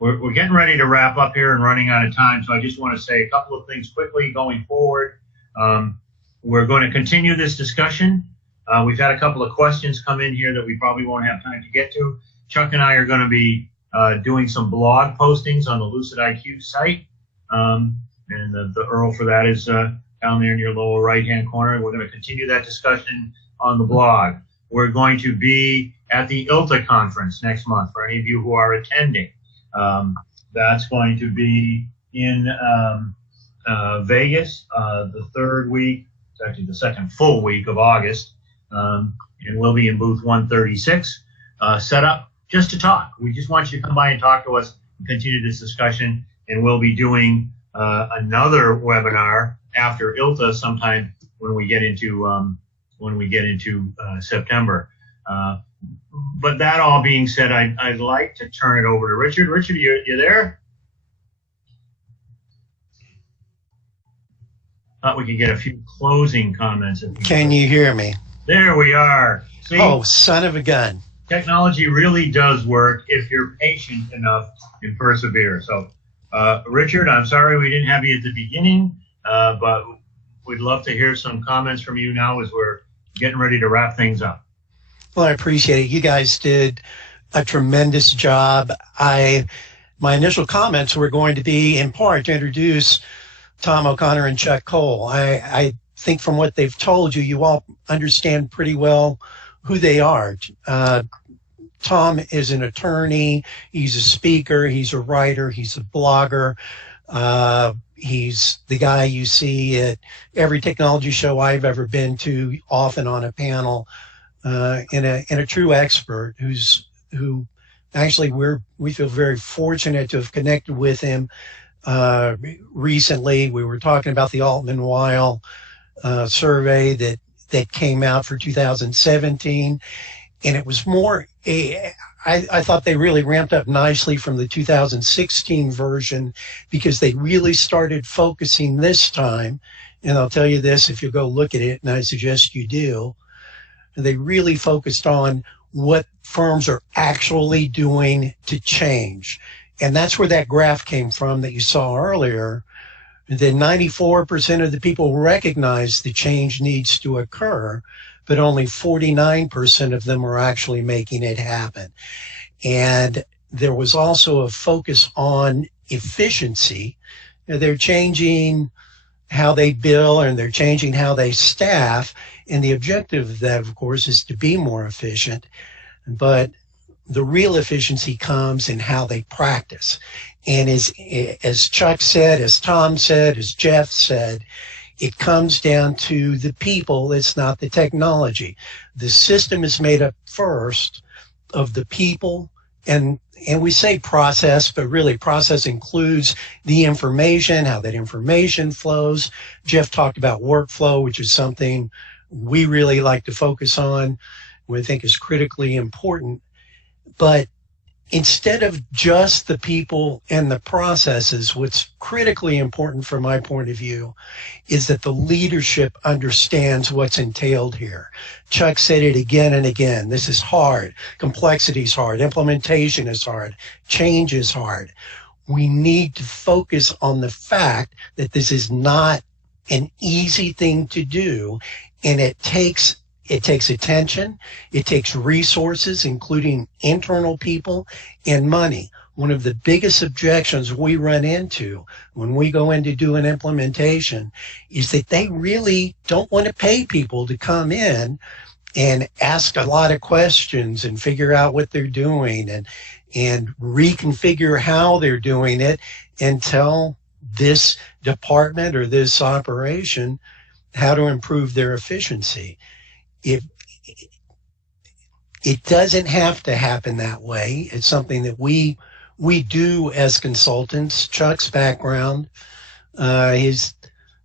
we're getting ready to wrap up here and running out of time, so I just want to say a couple of things quickly going forward. We're going to continue this discussion. We've had a couple of questions come in here that we probably won't have time to get to. Chuck and I are going to be doing some blog postings on the Lucid IQ site, and the URL for that is down there in your lower right-hand corner. We're going to continue that discussion on the blog. We're going to be at the ILTA conference next month for any of you who are attending. That's going to be in Vegas the third week, it's actually the second full week of August, and we'll be in booth 136, set up just to talk. We just want you to come by and talk to us and continue this discussion, and we'll be doing another webinar after ILTA sometime when we get into September. But that all being said, I'd like to turn it over to Richard. Richard, you there? Thought we could get a few closing comments. Can you hear me? There we are. See, oh, son of a gun. Technology really does work if you're patient enough and persevere. So, Richard, I'm sorry we didn't have you at the beginning, but we'd love to hear some comments from you now as we're getting ready to wrap things up. Well, I appreciate it. You guys did a tremendous job. My initial comments were going to be, in part, to introduce Tom O'Connor and Chuck Cole. I think from what they've told you, you all understand pretty well who they are. Tom is an attorney. He's a speaker. He's a writer. He's a blogger. He's the guy you see at every technology show I've ever been to, often on a panel, and a true expert who actually we feel very fortunate to have connected with him recently. We were talking about the Altman-Weil survey that came out for 2017, and it was more I thought they really ramped up nicely from the 2016 version, because they really started focusing this time, and I'll tell you this, if you go look at it, and I suggest you do, they really focused on what firms are actually doing to change. And that's where that graph came from that you saw earlier, that 94% of the people recognize the change needs to occur, but only 49% of them are actually making it happen. And there was also a focus on efficiency. They're changing how they bill and they're changing how they staff. And the objective of that, of course, is to be more efficient. But the real efficiency comes in how they practice. And as Chuck said, as Tom said, as Jeff said, it comes down to the people. It's not the technology. The system is made up first of the people, and we say process, but really process includes the information, how that information flows. Jeff talked about workflow, which is something we really like to focus on, we think is critically important. But instead of just the people and the processes, what's critically important from my point of view is that the leadership understands what's entailed here. Chuck said it again and again. This is hard. Complexity is hard. Implementation is hard. Change is hard. We need to focus on the fact that this is not an easy thing to do, and it takes attention, it takes resources, including internal people and money. One of the biggest objections we run into when we go in to do an implementation is that they really don't want to pay people to come in and ask a lot of questions and figure out what they're doing and reconfigure how they're doing it and tell this department or this operation how to improve their efficiency. It doesn't have to happen that way. It's something that we do as consultants. Chuck's background, his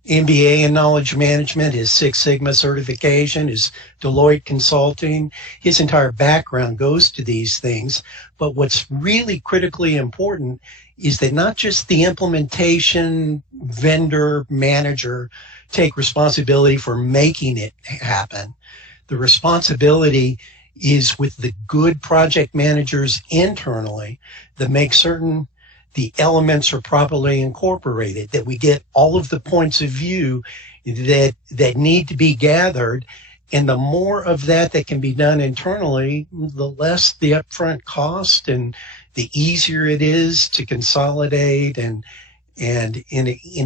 MBA in knowledge management, his Six Sigma certification, his Deloitte consulting, his entire background goes to these things. But what's really critically important is that not just the implementation vendor manager take responsibility for making it happen. The responsibility is with the good project managers internally that make certain the elements are properly incorporated, that we get all of the points of view that need to be gathered. And the more of that can be done internally, the less the upfront cost and the easier it is to consolidate and in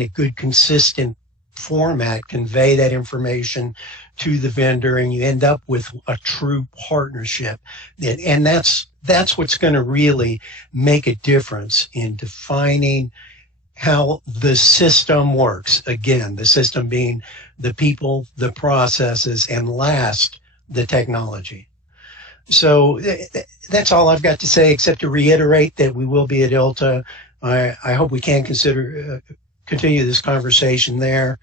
a good, consistent format, convey that information to the vendor, and you end up with a true partnership. And that's what's going to really make a difference in defining how the system works. Again, the system being the people, the processes, and last, the technology. So that's all I've got to say, except to reiterate that we will be at ILTA. I hope we can continue this conversation there,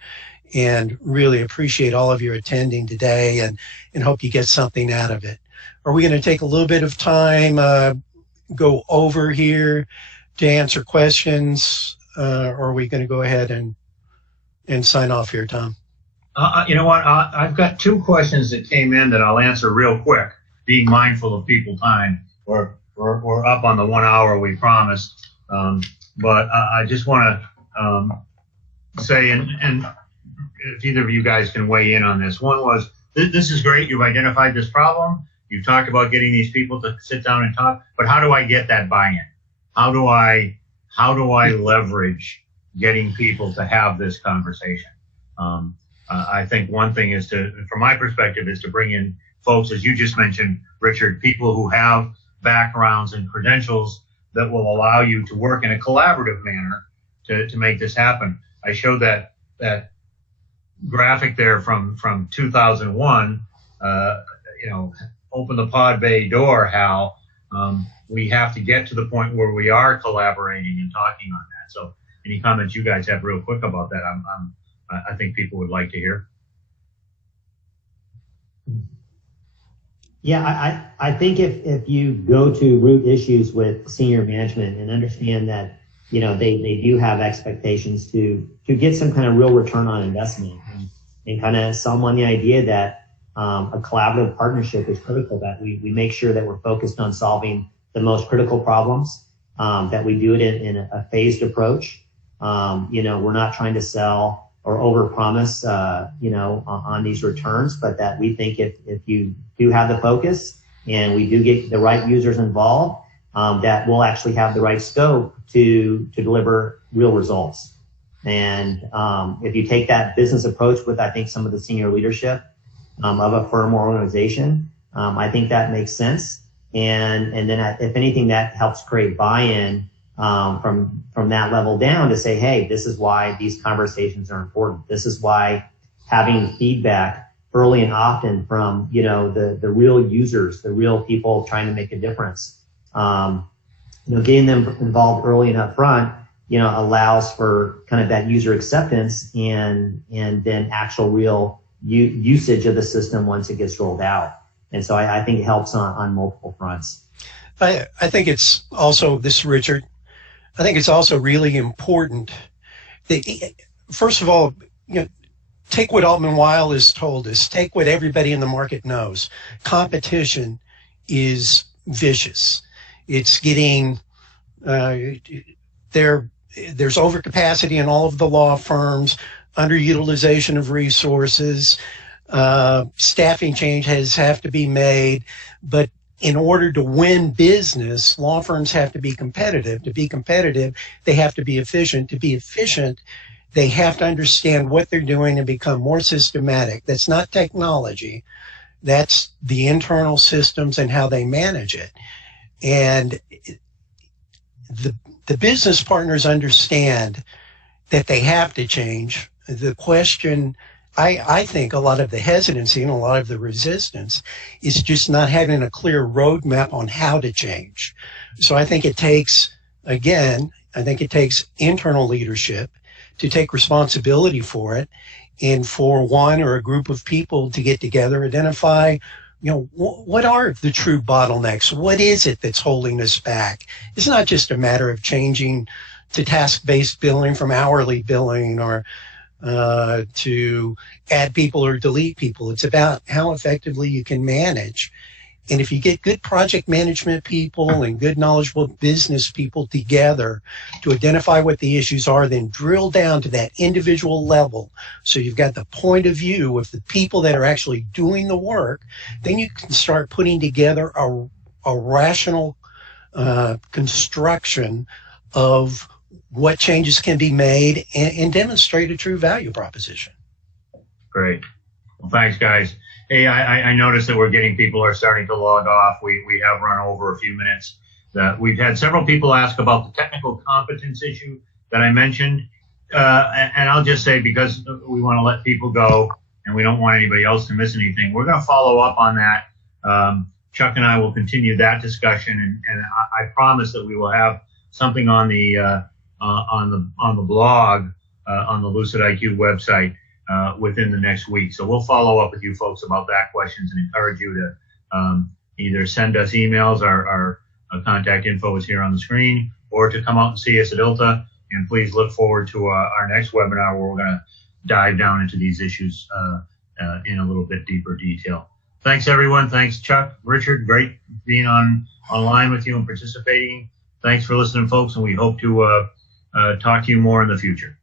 and really appreciate all of your attending today, and hope you get something out of it. Are we going to take a little bit of time, go over here to answer questions, or are we going to go ahead and sign off here, Tom? You know what? I've got two questions that came in that I'll answer real quick, being mindful of people time. We're up on the 1 hour we promised. But I just want to say, and if either of you guys can weigh in on this. One was, this is great. You've identified this problem. You've talked about getting these people to sit down and talk. But how do I get that buy-in? How do I leverage getting people to have this conversation? I think one thing is from my perspective, is to bring in folks, as you just mentioned, Richard, people who have backgrounds and credentials that will allow you to work in a collaborative manner to make this happen. I showed that graphic there from 2001, open the pod bay door, Hal. We have to get to the point where we are collaborating and talking on that. So any comments you guys have real quick about that, I think people would like to hear. Yeah, I think if you go to root issues with senior management and understand that, they do have expectations to get some kind of real return on investment, and kind of sell them on the idea that a collaborative partnership is critical, that we make sure that we're focused on solving the most critical problems, that we do it in a phased approach. We're not trying to sell or overpromise, on these returns, but that we think if you do have the focus and we do get the right users involved, that we'll actually have the right scope to deliver real results. And if you take that business approach with, I think, some of the senior leadership of a firm or organization, I think that makes sense. And then if anything, that helps create buy-in from that level down to say, hey, this is why these conversations are important. This is why having feedback early and often from, the real users, the real people trying to make a difference, getting them involved early and upfront, allows for kind of that user acceptance and then actual real usage of the system once it gets rolled out. And so I think it helps on multiple fronts. I think it's also, this is Richard, I think it's also really important that, first of all, take what Altman Weil has told us, take what everybody in the market knows. Competition is vicious. It's getting, there's overcapacity in all of the law firms, underutilization of resources, staffing changes have to be made, but in order to win business, law firms have to be competitive. To be competitive, they have to be efficient. To be efficient, they have to understand what they're doing and become more systematic. That's not technology. That's the internal systems and how they manage it. And the business partners understand that they have to change. The question, I think a lot of the hesitancy and a lot of the resistance is just not having a clear roadmap on how to change. So I think it takes, again, internal leadership to take responsibility for it, and for one or a group of people to get together, identify, what are the true bottlenecks? What is it that's holding us back? It's not just a matter of changing to task-based billing from hourly billing or to add people or delete people. It's about how effectively you can manage And if you get good project management people and good knowledgeable business people together to identify what the issues are, then drill down to that individual level. So you've got the point of view of the people that are actually doing the work, then you can start putting together a rational construction of what changes can be made and demonstrate a true value proposition. Great. Well, thanks, guys. Hey, I noticed that we're getting people are starting to log off. We have run over a few minutes. We've had several people ask about the technical competence issue that I mentioned. And I'll just say, because we want to let people go and we don't want anybody else to miss anything, we're going to follow up on that. Chuck and I will continue that discussion, and I promise that we will have something on the blog on the Lucid IQ website within the next week. So we'll follow up with you folks about that questions and encourage you to either send us emails. Our contact info is here on the screen, or to come out and see us at ILTA. And please look forward to our next webinar, where we're going to dive down into these issues in a little bit deeper detail. Thanks, everyone. Thanks, Chuck, Richard. Great being online with you and participating. Thanks for listening, folks, and we hope to talk to you more in the future.